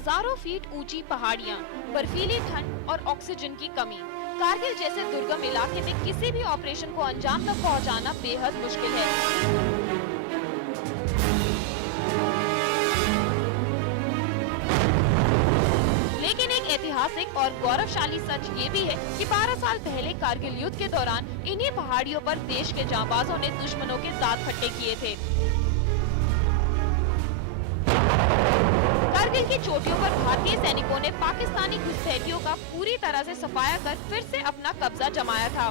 हजारों फीट ऊंची पहाड़ियां, बर्फीली ठंड और ऑक्सीजन की कमी। कारगिल जैसे दुर्गम इलाके में किसी भी ऑपरेशन को अंजाम तक पहुंचाना बेहद मुश्किल है। लेकिन एक ऐतिहासिक और गौरवशाली सच ये भी है कि 12 साल पहले कारगिल युद्ध के दौरान इन्हीं पहाड़ियों पर देश के जांबाजों ने दुश्मनों के दांत खट्टे किए थे। कारगिल की चोटियों पर भारतीय सैनिकों ने पाकिस्तानी घुसपैठियों का पूरी तरह से सफाया कर फिर से अपना कब्जा जमाया था।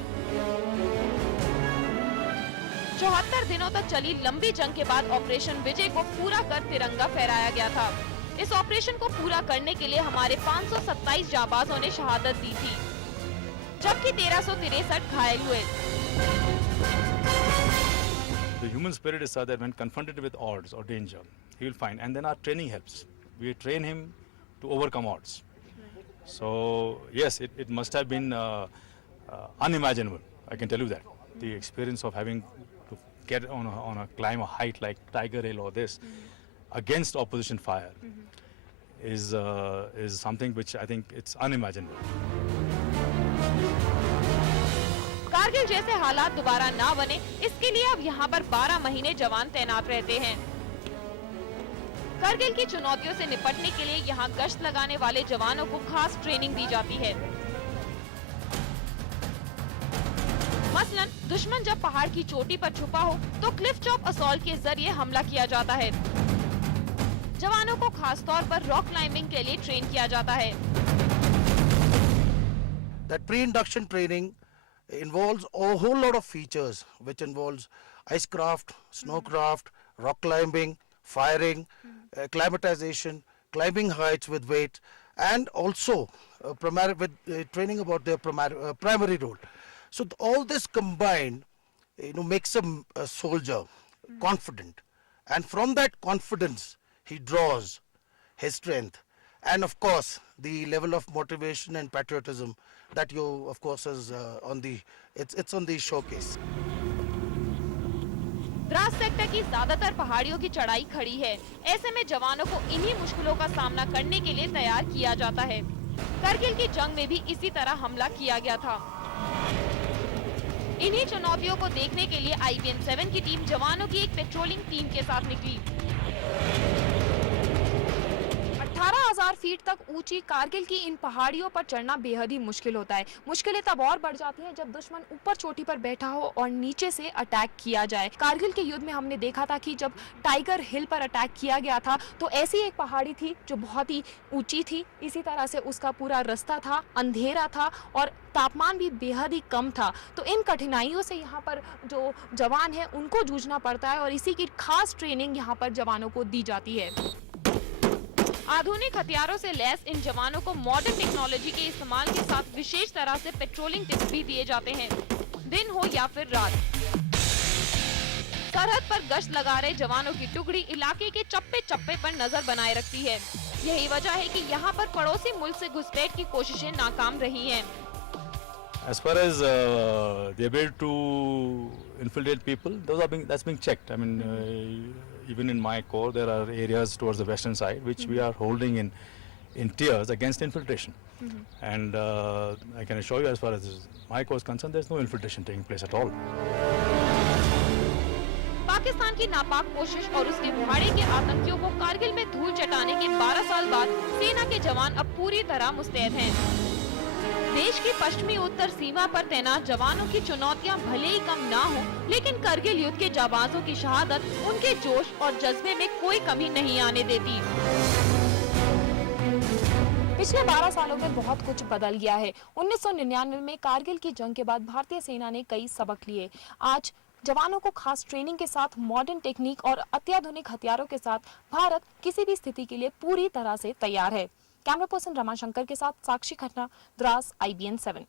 74 दिनों तक चली लंबी जंग के बाद ऑपरेशन विजय को पूरा कर तिरंगा फहराया गया था। इस ऑपरेशन को पूरा करने के लिए हमारे 527 जाबाजों ने शहादत दी थी, जबकि 1363 घायल हुए। The human spirit is such that when confronted with odds or danger, he will find, and then our training helps. We train him to overcome odds. So yes, it must have been unimaginable. I can tell you that. The experience of having to get on a climb a height like Tiger Hill or this against opposition fire is something which I think it's unimaginable. Kargil जैसे हालात दोबारा ना बने, इसके लिए अब यहाँ पर 12 महीने जवान तैनात रहते हैं। कारगिल की चुनौतियों से निपटने के लिए यहाँ गश्त लगाने वाले जवानों को खास ट्रेनिंग दी जाती है। मसलन दुश्मन जब पहाड़ की चोटी पर छुपा हो तो क्लिफ टॉप असॉल्ट के जरिए हमला किया जाता है। जवानों को खास तौर पर रॉक क्लाइंबिंग के लिए ट्रेन किया जाता है। That pre-induction training involves a whole lot of features, which involves icecraft, snowcraft, rock climbing, firing, acclimatization, climbing heights with weight, and also training about their primary role. So all this combined, makes a soldier confident, and from that confidence he draws his strength, and of course the level of motivation and patriotism that you of course is it's on the showcase. Dras sector की ज्यादातर पहाड़ियों की चढ़ाई खड़ी है। ऐसे में जवानों को इन्हीं मुश्किलों का सामना करने के लिए तैयार किया जाता है। कारगिल की जंग में भी इसी तरह हमला किया गया था। इन्हीं चुनौतियों को देखने के लिए IBN-7 की टीम जवानों की एक पेट्रोलिंग टीम के साथ निकली। 18,000 फीट तक ऊंची कारगिल की इन पहाड़ियों पर चढ़ना बेहद ही मुश्किल होता है। मुश्किलें तब और बढ़ जाती हैं जब दुश्मन ऊपर चोटी पर बैठा हो और नीचे से अटैक किया जाए। कारगिल के युद्ध में हमने देखा था कि जब टाइगर हिल पर अटैक किया गया था तो ऐसी एक पहाड़ी थी जो बहुत ही ऊंची थी। इसी तरह से उसका पूरा रास्ता था, अंधेरा था और तापमान भी बेहद ही कम था। तो इन कठिनाइयों से यहाँ पर जो जवान है उनको जूझना पड़ता है और इसी की खास ट्रेनिंग यहाँ पर जवानों को दी जाती है। आधुनिक हथियारों से लैस इन जवानों को मॉडर्न टेक्नोलॉजी के इस्तेमाल के साथ विशेष तरह से पेट्रोलिंग टिप्स भी दिए जाते हैं, दिन हो या फिर रात। सरहद पर गश्त लगा रहे जवानों की टुकड़ी इलाके के चप्पे चप्पे पर नजर बनाए रखती है। यही वजह है कि यहाँ पर पड़ोसी मुल्क से घुसपैठ की कोशिशें नाकाम रही हैं। As far as the ability to infiltrate people, that's being checked. I mean, even in my corps, there are areas towards the western side which we are holding in tiers against infiltration. And I can assure you, as far as my corps is concerned, there's no infiltration taking place at all. Pakistan की नापाक कोशिश और उसके भाड़े के आतंकियों को कारगिल में धूल चटाने के 12 साल बाद सेना के जवान अब पूरी तरह मुस्तैद हैं। देश की पश्चिमी उत्तर सीमा पर तैनात जवानों की चुनौतियां भले ही कम ना हो, लेकिन कारगिल युद्ध के जाबाजों की शहादत उनके जोश और जज्बे में कोई कमी नहीं आने देती। पिछले 12 सालों में बहुत कुछ बदल गया है। 1999 में कारगिल की जंग के बाद भारतीय सेना ने कई सबक लिए। आज जवानों को खास ट्रेनिंग के साथ मॉडर्न टेक्निक और अत्याधुनिक हथियारों के साथ भारत किसी भी स्थिति के लिए पूरी तरह से तैयार है। कैमरा पर्सन रमाशंकर के साथ साक्षी खन्ना, द्रास, IBN-7।